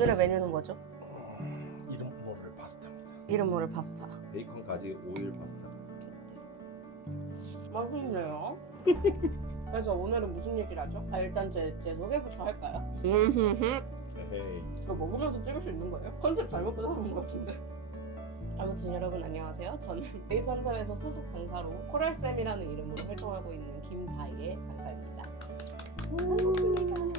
오늘의 메뉴는 뭐죠? 이름 모를 파스타입니다. 이름 모를 파스타. 베이컨 가지 오일 파스타. 맛있네요. 그래서 오늘은 무슨 얘기를 하죠? 일단 제 소개부터 할까요? 에헤이. 이거 먹으면서 찍을 수 있는 거예요? 컨셉 잘못 빼놓은 것 같은데. 아무튼 여러분 안녕하세요. 저는 A33에서 소속 강사로 코랄쌤이라는 이름으로 활동하고 있는 김다희의 강사입니다. 반갑습니다.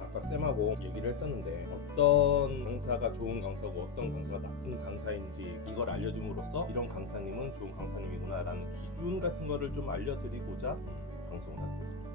아까 쌤하고 얘기를 했었는데 어떤 강사가 좋은 강사고 어떤 강사가 나쁜 강사인지 이걸 알려줌으로써 이런 강사님은 좋은 강사님이구나라는 기준 같은 거를 좀 알려드리고자 방송을 하게 됐습니다.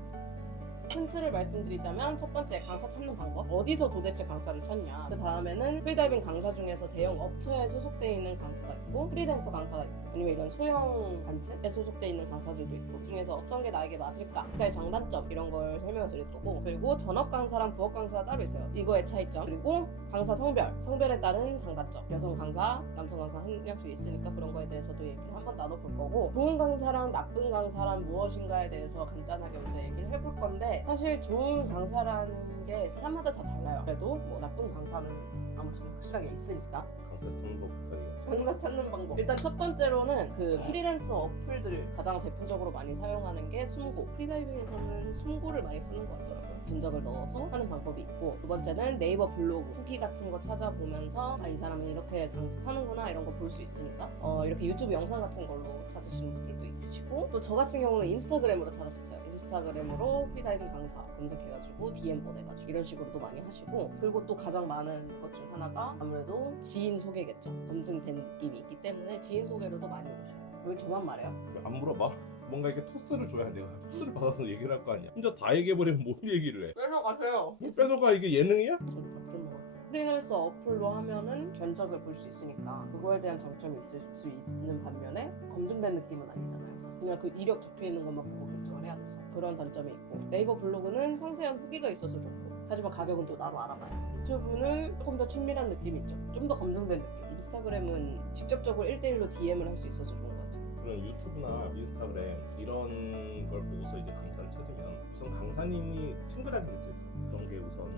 힌트를 말씀드리자면 첫 번째 강사 찾는 방법, 어디서 도대체 강사를 찾냐. 그 다음에는 프리다이빙 강사 중에서 대형 업체에 소속되어 있는 강사가 있고 프리랜서 강사가 있고 아니면 이런 소형 단체에 소속되어 있는 강사들도 있고 그 중에서 어떤 게 나에게 맞을까, 각자의 장단점 이런 걸 설명을 드릴 거고, 그리고 전업 강사랑 부업 강사가 따로 있어요. 이거의 차이점, 그리고 강사 성별에 따른 장단점, 여성 강사, 남성 강사 한 명씩 있으니까 그런 거에 대해서도 얘기를 한번 나눠볼 거고, 좋은 강사랑 나쁜 강사란 무엇인가에 대해서 간단하게 오늘 얘기를 해볼 건데, 사실 좋은 강사라는 게 사람마다 다 달라요. 그래도 뭐 나쁜 강사는 아무튼 확실하게 있으니까. 강사 찾는 법부터 얘기하죠. 강사 찾는 방법, 일단 첫 번째로는 그 프리랜서 어플들 가장 대표적으로 많이 사용하는 게 숨고, 프리다이빙에서는 숨고를 많이 쓰는 것 같더라고요. 견적을 넣어서 하는 방법이 있고, 두 번째는 네이버 블로그 후기 같은 거 찾아보면서 이 사람은 이렇게 강습하는구나 이런 거 볼 수 있으니까 이렇게 유튜브 영상 같은 걸로 찾으시는 분들도 있으시고, 또 저 같은 경우는 인스타그램으로 찾았었어요. 인스타그램으로 프리다이빙 강사 검색해가지고 DM 보내가지고 이런 식으로도 많이 하시고, 그리고 또 가장 많은 것 중 하나가 아무래도 지인 소개겠죠. 검증된 느낌이 있기 때문에 지인 소개로도 많이 오셔요. 왜 저만 말해요? 안 물어봐? 뭔가 이렇게 토스를 줘야 내가 토스를 받아서 얘기를 할 거 아니야. 혼자 다 얘기해버리면 뭔 얘기를 해? 뺏어가세요. 뭘 뺏어가? 이게 예능이야? 저도 밥좀 먹어요. 프리랜서 어플로 하면은 견적을 볼 수 있으니까 그거에 대한 장점이 있을 수 있는 반면에 검증된 느낌은 아니잖아요. 사실. 그냥 그 이력 적혀있는 것만 보고 결정을 해야 돼서 그런 단점이 있고, 네이버 블로그는 상세한 후기가 있어서 좋고, 하지만 가격은 또 따로 알아봐야 돼요. 유튜브는 조금 더 친밀한 느낌이 있죠. 좀 더 검증된 느낌. 인스타그램은 직접적으로 1대1로 DM을 할 수 있어서 좋은 것 같아요. 그런 유튜브나 인스타그램 이런 걸 보고서 이제 강사를 찾으면 우선 강사님이 친근하게 느껴져요. 그런 게 우선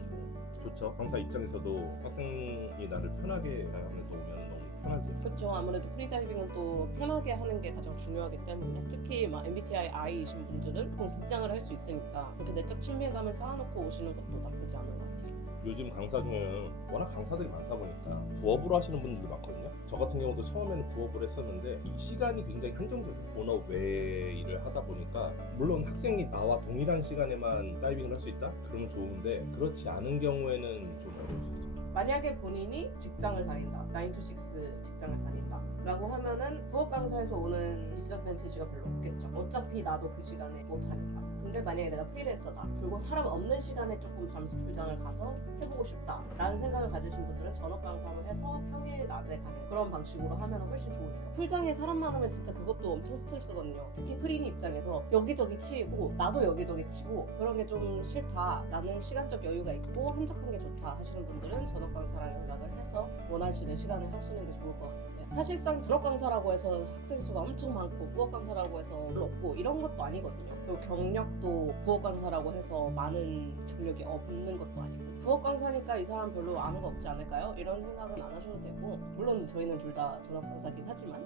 좋죠. 강사 입장에서도 학생이 나를 편하게 하면서 오면 너무 편하지. 그렇죠. 아무래도 프리다이빙은 또 편하게 하는 게 가장 중요하기 때문에, 특히 막 MBTI I이신 분들은 조금 긴장을 할 수 있으니까 그렇게 내적 친밀감을 쌓아놓고 오시는 것도 나쁘지 않은 것 같아요. 요즘 강사 중에는 워낙 강사들이 많다 보니까 부업으로 하시는 분들도 많거든요. 저 같은 경우도 처음에는 부업을 했었는데 이 시간이 굉장히 한정적이에요. 본업 외 일을 하다 보니까, 물론 학생이 나와 동일한 시간에만 다이빙을 할 수 있다? 그러면 좋은데 그렇지 않은 경우에는 좀 어려울 수 있죠. 만약에 본인이 직장을 다닌다, 9to6 직장을 다닌다 라고 하면은 부업 강사에서 오는 디스어드밴티지가 별로 없겠죠. 어차피 나도 그 시간에 못 하니까. 근데 만약에 내가 프리랜서다, 그리고 사람 없는 시간에 조금 잠수 풀장을 가서 해보고 싶다 라는 생각을 가지신 분들은 전업 강사로 해서 평일 낮에 가는 그런 방식으로 하면 훨씬 좋으니까. 풀장에 사람 많으면 진짜 그것도 엄청 스트레스거든요. 특히 프리인 입장에서 여기저기 치이고 나도 여기저기 치고 그런 게 좀 싫다, 나는 시간적 여유가 있고 한적한 게 좋다 하시는 분들은 전업 강사랑 연락을 해서 원하시는 시간에 하시는 게 좋을 것 같은데, 사실상 전업 강사라고 해서 학생 수가 엄청 많고 부업 강사라고 해서 별로 없고 이런 것도 아니거든요. 그리고 경력도 부업 강사라고 해서 많은 경력이 없는 것도 아니고, 부업 강사니까 이 사람 별로 아는 거 없지 않을까요? 이런 생각은 안 하셔도 되고, 물론 저희는 둘 다 전업 강사긴 하지만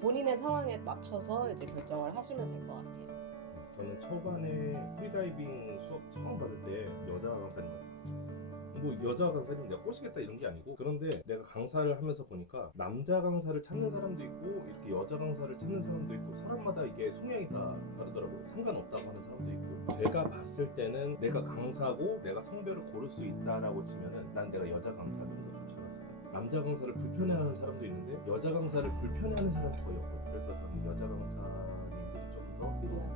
본인의 상황에 맞춰서 이제 결정을 하시면 될 것 같아요. 저는 초반에 프리다이빙 수업 처음 받을 때 여자 강사님한테 꼬셨어요. 뭐 여자 강사님 내가 꼬시겠다 이런 게 아니고, 그런데 내가 강사를 하면서 보니까 남자 강사를 찾는 사람도 있고 이렇게 여자 강사를 찾는 사람도 있고, 사람마다 이게 성향이 다 다르더라고요. 상관없다고 하는 사람도 있고, 제가 봤을 때는 내가 강사고 내가 성별을 고를 수 있다라고 치면은 난 내가 여자 강사를 더 좋지 않았을까. 남자 강사를 불편해하는 사람도 있는데 여자 강사를 불편해하는 사람은 거의 없거든요. 그래서 저는 여자 강사님들이 좀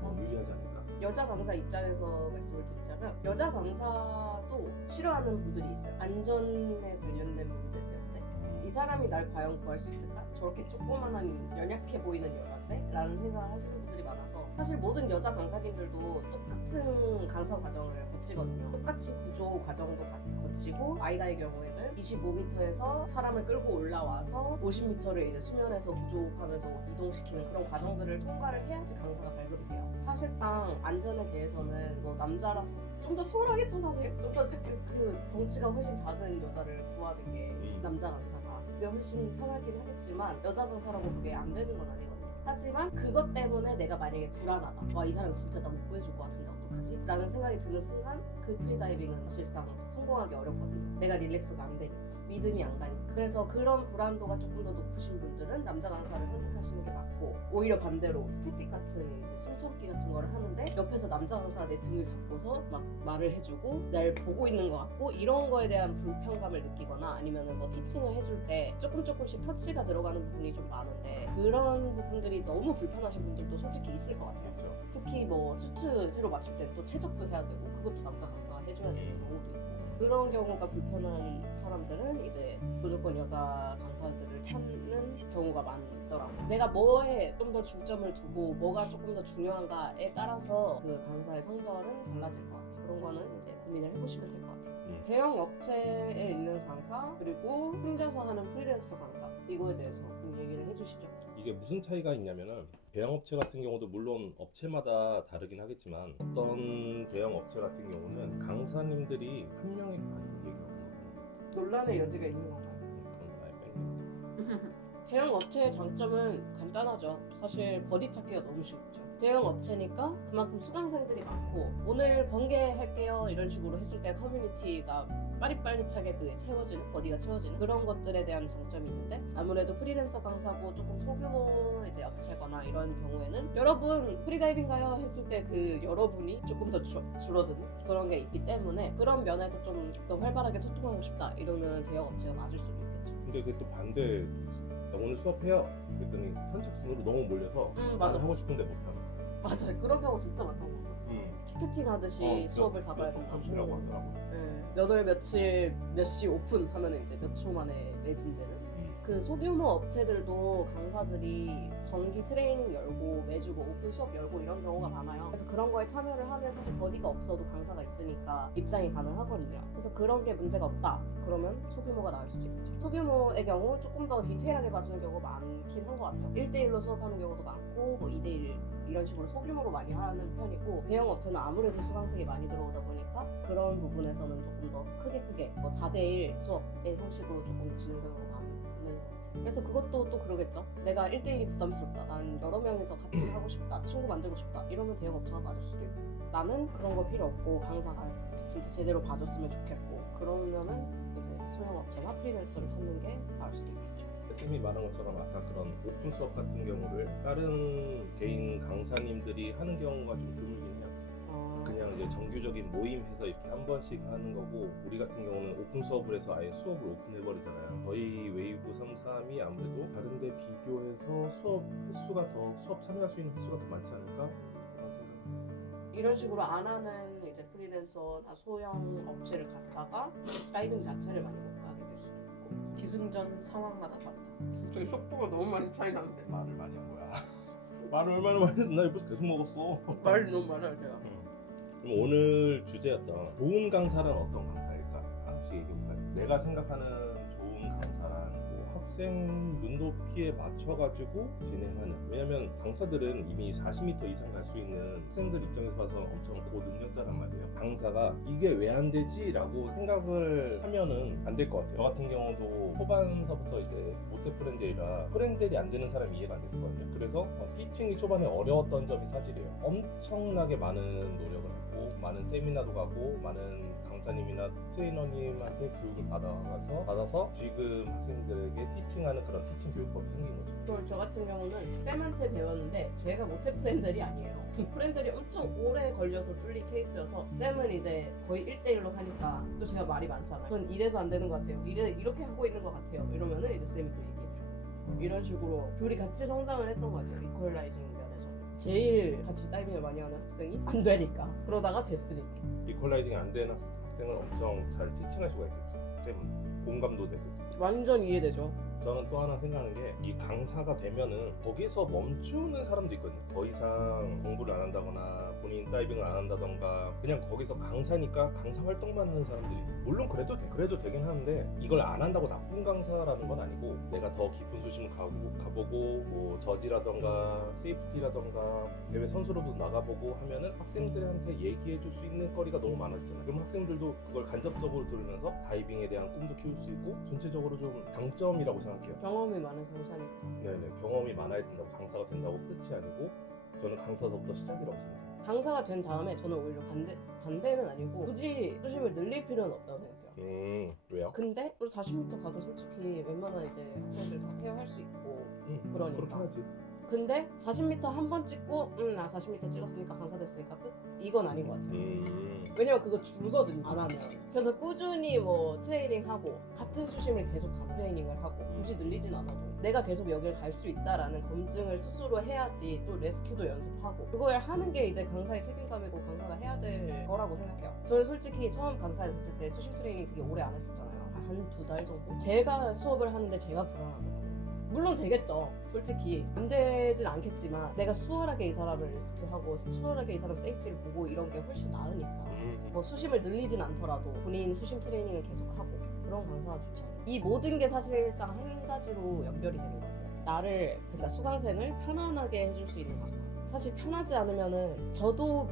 더 유리하지 않을까. 여자 강사 입장에서 말씀을 드리자면, 여자 강사도 싫어하는 분들이 있어요. 안전에 관련된 문제 때문에 이 사람이 날 과연 구할 수 있을까? 저렇게 조그만한 연약해 보이는 여잔데? 라는 생각을 하시는 분들이 많아서 많아서 사실 모든 여자 강사님들도 똑같은 강사 과정을 거치거든요. 똑같이 구조 과정도 거치고 아이다의 경우에는 25m에서 사람을 끌고 올라와서 50m를 이제 수면에서 구조하면서 이동시키는 그런 과정들을 통과를 해야지 강사가 발급이 돼요. 사실상 안전에 대해서는 뭐 남자라서 좀 더 수월하겠죠 사실. 좀 더 그 덩치가 훨씬 작은 여자를 구하는 게 남자 강사가 그게 훨씬 편하긴 하겠지만 여자 강사라고 그게 안 되는 건 아니거든요. 하지만 그것 때문에 내가 만약에 불안하다. 와, 이 사람 진짜 나 못 구해줄 것 같은데 어떡하지? 라는 생각이 드는 순간 그 프리다이빙은 실상 성공하기 어렵거든요. 내가 릴렉스가 안 되니까. 믿음이 안 가니까. 그래서 그런 불안도가 조금 더 높으신 분들은 남자 강사를 선택하시는 게 맞고, 오히려 반대로 스태틱 같은 이제 숨참기 같은 거를 하는데 옆에서 남자 강사가 내 등을 잡고서 막 말을 해주고 날 보고 있는 것 같고 이런 거에 대한 불편감을 느끼거나 아니면은 뭐 티칭을 해줄 때 조금씩 터치가 들어가는 부분이 좀 많은데 그런 부분들이 너무 불편하신 분들도 솔직히 있을 것 같아요. 특히 뭐 수트 새로 맞출 때 또 최적도 해야 되고 그것도 남자 강사가 해줘야 되는 경우도 있고, 그런 경우가 불편한 사람들은 이제 무조건 여자 강사들을 찾는 경우가 많더라고요. 내가 뭐에 좀 더 중점을 두고 뭐가 조금 더 중요한가에 따라서 그 강사의 성별은 달라질 것 같아요. 그런 거는 이제 고민을 해보시면 될 것 같아요. 대형 업체에 있는 강사 그리고 혼자서 하는 프리랜서 강사, 이거에 대해서 좀 얘기를 해주시죠. 이게 무슨 차이가 있냐면은 대형 업체 같은 경우도 물론 업체마다 다르긴 하겠지만 어떤 대형 업체 같은 경우는 강사님들이 한 명이 아니고 얘기하고 논란의 여지가 있는 건가요? 그런 거 아예 대형 업체의 장점은 간단하죠. 사실 버디 찾기가 너무 쉽죠. 대형 업체니까 그만큼 수강생들이 많고 오늘 번개할게요 이런 식으로 했을 때 커뮤니티가 빠릿빠릿하게 그게 채워지는, 버디가 채워지는 그런 것들에 대한 장점이 있는데, 아무래도 프리랜서 강사고 조금 소규모 이제 업체거나 이런 경우에는 여러분 프리다이빙 가요 했을 때 그 여러분이 조금 더 줄어드는 그런 게 있기 때문에 그런 면에서 좀 더 활발하게 소통하고 싶다 이러면 대형 업체가 맞을 수도 있겠죠. 근데 그게 또 반대. 나 오늘 수업해요. 그랬더니 선착순으로 너무 몰려서 맞아. 하고 싶은데 못하는. 맞아요. 그런 경우 진짜 많다고 하더라고요. 티켓팅 하듯이 수업을 잡아야 된다고. 하시라고 하더라고요. 몇 월 며칠 몇 시 오픈 하면은 이제 몇 초 만에 매진되는. 그 소규모 업체들도 강사들이 정기 트레이닝 열고 매주 뭐 오픈 수업 열고 이런 경우가 많아요. 그래서 그런 거에 참여를 하면 사실 버디가 없어도 강사가 있으니까 입장이 가능하거든요. 그래서 그런 게 문제가 없다 그러면 소규모가 나을 수도 있겠죠. 소규모의 경우 조금 더 디테일하게 봐주는 경우가 많긴 한 것 같아요. 1대1로 수업하는 경우도 많고 뭐 2대1 이런 식으로 소규모로 많이 하는 편이고, 대형 업체는 아무래도 수강생이 많이 들어오다 보니까 그런 부분에서는 조금 더 크게 뭐 다대일 수업의 형식으로 조금 진행되는 경우가 많은 것 같아요. 그래서 그것도 또 그러겠죠. 내가 1대1이 부담스럽다, 난 여러 명이서 같이 하고 싶다, 친구 만들고 싶다 이러면 대형 업체가 맞을 수도 있고, 나는 그런 거 필요 없고 강사가 진짜 제대로 봐줬으면 좋겠고 그러면은 이제 소형 업체나 프리랜서를 찾는 게 나을 수도 있겠죠. 쌤이 말한 것처럼 아까 그런 오픈 수업 같은 경우를 다른 개인 강사님들이 하는 경우가 좀 드물긴 해요. 그냥 이제 정규적인 모임해서 이렇게 한 번씩 하는 거고, 우리 같은 경우는 오픈 수업을 해서 아예 수업을 오픈해버리잖아요. 저희 웨이브 33이 아무래도 다른 데 비교해서 수업 참여할 수 있는 횟수가 더 많지 않을까? 그런 생각이. 이런 식으로 안 하는 이제 프리랜서나 소형 업체를 갔다가 다이빙 자체를 많이 못 가게 될 수도 있고, 기승전 상황마다 다르다. 저기 속도가 너무 많이 차이 나는데. 말을 많이 한 거야. 말을 얼마나 많이 했나? 나 벌써 계속 먹었어. 말이 너무 많아요 제가. 그럼 오늘 주제였던 좋은 강사란 어떤 강사일까? 하나씩 얘기해볼까요? 내가 생각하는 좋은 강사란 뭐 학생 눈높이에 맞춰가지고 진행하는, 왜냐면 강사들은 이미 40m 이상 갈 수 있는 학생들 입장에서 봐서 엄청 고능력자란 말이에요. 강사가 이게 왜 안 되지? 라고 생각을 하면은 안 될 것 같아요. 저 같은 경우도 초반서부터 이제 모태 프렌젤이라 프렌젤이 안 되는 사람이 이해가 안 됐었거든요. 그래서 티칭이 초반에 어려웠던 점이 사실이에요. 엄청나게 많은 노력을 했고 많은 세미나도 가고 많은 강사님이나 트레이너님한테 교육을 받아서 지금 학생들에게 티칭하는 그런 티칭 교육법이 생긴 거죠. 그리고 저 같은 경우는 쌤한테 배웠는데 제가 모태 프렌젤이 아니에요. 프렌젤이 엄청 오래 걸려서 뚫린 케이스여서 쌤은 이제 거의 1대1로 하니까 또 제가 말이 많잖아요. 전 이래서 안 되는 것 같아요. 이렇게 하고 있는 것 같아요. 이러면은 이제 쌤이 또 얘기해주고, 이런 식으로 둘이 같이 성장을 했던 것 같아요. 이퀄라이징 면에서는. 제일 같이 다이빙을 많이 하는 학생이 안 되니까, 그러다가 됐으니까. 이퀄라이징이 안 되는 학생을 엄청 잘 티칭할 수가 있겠지. 쌤은 공감도 되고. 완전 이해되죠. 저는 또 하나 생각하는 게 이 강사가 되면은 거기서 멈추는 사람도 있거든요. 더 이상 공부를 안 한다거나 본인 다이빙을 안 한다던가 그냥 거기서 강사니까 강사 활동만 하는 사람들이 있어요. 물론 그래도 되긴 하는데 이걸 안 한다고 나쁜 강사라는 건 아니고 내가 더 깊은 수심을 가보고 뭐 저지라던가 세이프티라던가 대회 선수로도 나가보고 하면은 학생들한테 얘기해 줄 수 있는 거리가 너무 많아지잖아요. 그럼 학생들도 그걸 간접적으로 들으면서 다이빙에 대한 꿈도 키울 수 있고 전체적으로 좀 장점이라고 생각해요. 경험이 많은 강사니까. 네네, 경험이 많아야 된다고 강사가 된다고 끝이 아니고 저는 강사서부터 시작이라고 생각해요. 강사가 된 다음에 저는 오히려 반대는 아니고 굳이 수심을 늘릴 필요는 없다고 생각해요. 왜요? 근데 우리 40m 가도 솔직히 웬만한 이제 학생들 다 케어할 수 있고 그러니까. 그렇긴 하지. 근데 40m 한 번 찍고 나 40m 찍었으니까 강사 됐으니까 끝? 이건 아닌 것 같아요. 왜냐면 그거 줄거든요 안 하면. 그래서 꾸준히 뭐 트레이닝하고 같은 수심을 계속 트레이닝을 하고 굳이 늘리진 않아도 내가 계속 여길 갈 수 있다라는 검증을 스스로 해야지. 또 레스큐도 연습하고 그걸 하는 게 이제 강사의 책임감이고 강사가 해야 될 거라고 생각해요. 저는 솔직히 처음 강사에 됐을 때 수심 트레이닝 되게 오래 안 했었잖아요. 한 2달 정도? 제가 수업을 하는데 제가 불안하더라고요. 물론 되겠죠. 솔직히 안 되진 않겠지만 내가 수월하게 이 사람을 레스큐하고 수월하게 이 사람 세이프티를 보고 이런 게 훨씬 나으니까 뭐 수심을 늘리진 않더라도 본인 수심 트레이닝을 계속하고 그런 강사가 좋잖아요. 이 모든 게 사실상 한 가지로 연결이 되는 것 같아요. 나를 그러니까 수강생을 편안하게 해줄 수 있는 강사. 사실 편하지 않으면은 저도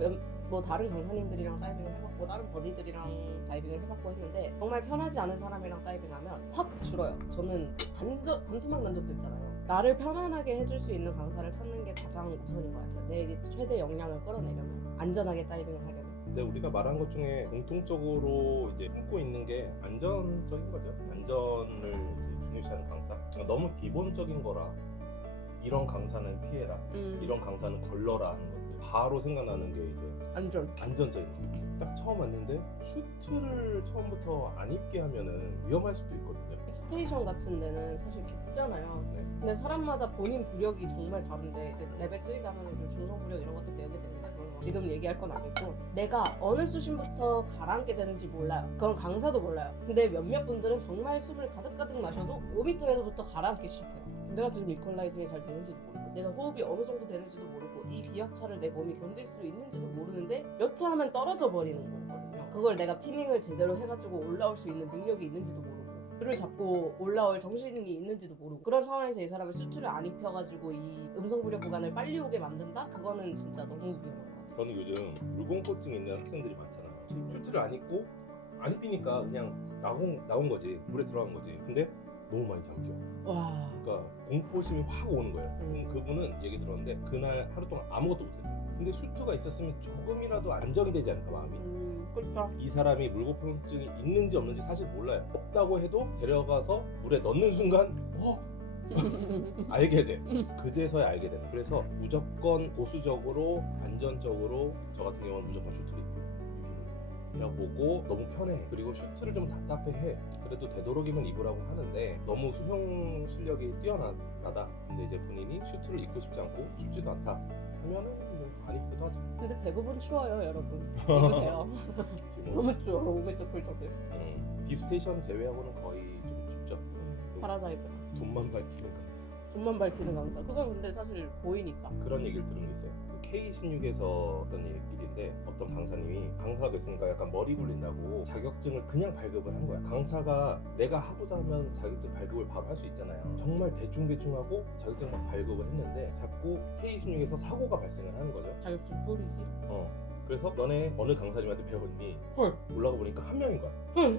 뭐 다른 강사님들이랑 다이빙을 해봤고 다른 버디들이랑 다이빙을 해봤고 했는데 정말 편하지 않은 사람이랑 다이빙하면 확 줄어요. 저는 반토막 난 적도 있잖아요. 나를 편안하게 해줄 수 있는 강사를 찾는 게 가장 우선인 것 같아요. 내 최대 역량을 끌어내려면 안전하게 다이빙을 하려면. 근데 우리가 말한 것 중에 공통적으로 이제 품고 있는 게 안전적인 거죠. 안전을 이제 중요시하는 강사. 그러니까 너무 기본적인 거라 이런 강사는 피해라, 이런 강사는 걸러라 하는 것들. 바로 생각나는 게 이제 안전적인 거. 딱 처음 왔는데 슈트를 처음부터 안 입게 하면은 위험할 수도 있거든요. 스테이션 같은 데는 사실 깊잖아요. 네. 근데 사람마다 본인 부력이 정말 다른데 이제 레벨 3 가면 이제 중성 부력 이런 것도 배우게 되는데 그건 뭐 지금 얘기할 건 아니고 내가 어느 수심부터 가라앉게 되는지 몰라요. 그건 강사도 몰라요. 근데 몇몇 분들은 정말 숨을 가득가득 마셔도 5m에서부터 가라앉기 시작해요. 내가 지금 이퀄라이징이 잘 되는지도 모르고 내가 호흡이 어느 정도 되는지도 모르고 이 기압차를 내 몸이 견딜 수 있는지도 모르는데 몇 차 하면 떨어져 버리는 거거든요. 그걸 내가 피닝을 제대로 해가지고 올라올 수 있는 능력이 있는지도 모르고 줄을 잡고 올라올 정신이 있는지도 모르고 그런 상황에서 이 사람을 수트를 안 입혀가지고 이 음성부력 구간을 빨리 오게 만든다? 그거는 진짜 너무 위험한 것 같아요. 저는 요즘 물공포증 있는 학생들이 많잖아. 슈트를 안 입고 안 입히니까 그냥 나온 거지. 물에 들어간 거지. 근데 너무 많이 잠겨. 와. 그러니까 공포심이 확 오는 거예요. 그분은 얘기 들었는데 그날 하루 동안 아무것도 못했대. 근데 슈트가 있었으면 조금이라도 안정이 되지 않을까 마음이. 그렇죠. 이 사람이 물공포증이 있는지 없는지 사실 몰라요. 없다고 해도 데려가서 물에 넣는 순간 알게 돼. 그제서야 알게 되는. 그래서 무조건 보수적으로 안전적으로 저 같은 경우는 무조건 슈트를 입고 보고 너무 편해. 그리고 슈트를 좀 답답해해. 그래도 되도록이면 입으라고 하는데 너무 수영 실력이 뛰어나다. 근데 이제 본인이 슈트를 입고 싶지 않고 춥지도 않다 하면은 안 입기도 하죠. 근데 대부분 추워요, 여러분. 입으세요. 너무 추워. 5m 풀적들. 딥스테이션 제외하고는 거의 좀 춥죠. 파라다이브. 돈만 밝히는 강사. 돈만 밝히는 강사. 그건 근데 사실 보이니까. 그런 얘기를 들은 게 있어요. K16에서 어떤 일인데 어떤 강사님이 강사가 됐으니까 약간 머리 굴린다고 자격증을 그냥 발급을 한 거야. 강사가 내가 하고자 하면 자격증 발급을 바로 할 수 있잖아요. 정말 대충 하고 자격증 막 발급을 했는데 자꾸 K16에서 사고가 발생을 하는 거죠. 자격증 뿌리기. 그래서 너네 어느 강사님한테 배웠니? 헐. 올라가 보니까 한 명인 거야.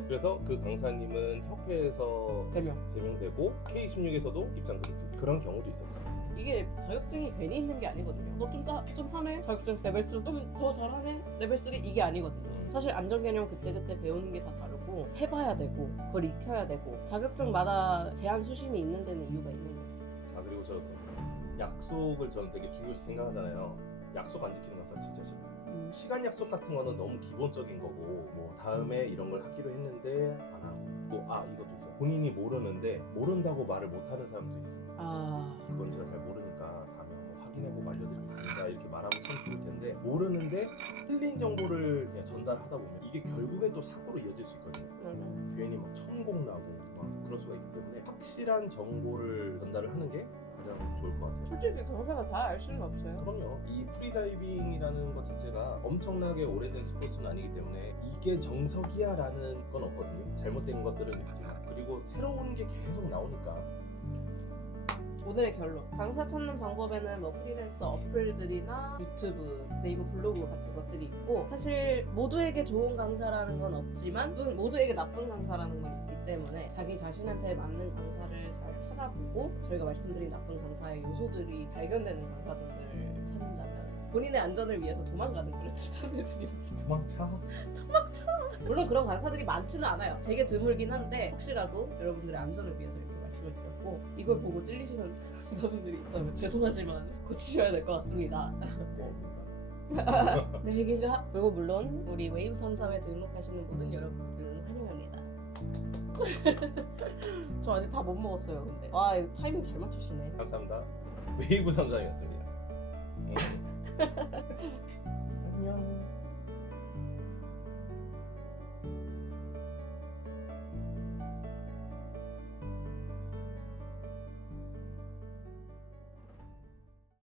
그래서 그 강사님은 협회에서 제명되고 K16에서도 입장 금지. 그런 경우도 있었어. 이게 자격증이 괜히 있는 게 아니거든요. 너 좀 하네? 자격증 레벨 2 좀 더 잘하네? 레벨 3 이게 아니거든요. 사실 안전 개념 그때 배우는 게 다 다르고 해봐야 되고 그걸 익혀야 되고 자격증마다 제한 수심이 있는 데는 이유가 있는 거예요. 아 그리고 저 약속을 저는 되게 중요시 생각하잖아요. 약속 안 지키는 강사 진짜 싫어. 시간 약속 같은 거는 너무 기본적인 거고 뭐 다음에 이런 걸 하기로 했는데 안 하고 또 이것도 있어. 본인이 모르는데 모른다고 말을 못하는 사람도 있어. 그건 제가 잘 모르니까 다음에 한번 확인해보고 알려드리겠습니다 이렇게 말하면 참 좋을 텐데, 모르는데 틀린 정보를 그냥 전달하다 보면 이게 결국에 또 사고로 이어질 수 있거든요. 괜히 막 천공 나고 막 그럴 수가 있기 때문에 확실한 정보를 전달을 하는 게 가장 좋을 것 같아요. 솔직히 강사가 다 알 수는 없어요. 그럼요. 이 프리다이빙이라는 것 자체가 엄청나게 오래된 스포츠는 아니기 때문에 이게 정석이야 라는 건 없거든요. 잘못된 것들은 있지만, 그리고 새로운 게 계속 나오니까. 오늘의 결론. 강사 찾는 방법에는 뭐 프리랜서 어플들이나 유튜브, 네이버 블로그 같은 것들이 있고, 사실 모두에게 좋은 강사라는 건 없지만 또 모두에게 나쁜 강사라는 건 있기 때문에 자기 자신한테 맞는 강사를 잘 찾아보고, 저희가 말씀드린 나쁜 강사의 요소들이 발견되는 강사분들을 찾는다면 본인의 안전을 위해서 도망가는 걸 추천을 드립니다. 도망쳐. 물론 그런 강사들이 많지는 않아요. 되게 드물긴 한데 혹시라도 여러분들의 안전을 위해서 이렇게 말씀을 드렸고, 이걸 보고 찔리시는 강사분들이 있다면 죄송하지만 고치셔야 될 것 같습니다. 내 얘기인가? 그리고 물론 우리 웨이브 33에 등록하시는 모든 여러분들 환영합니다. 저 아직 다 못 먹었어요. 근데 와, 이거 타이밍 잘 맞추시네. 감사합니다. 웨이브 3장이었습니다.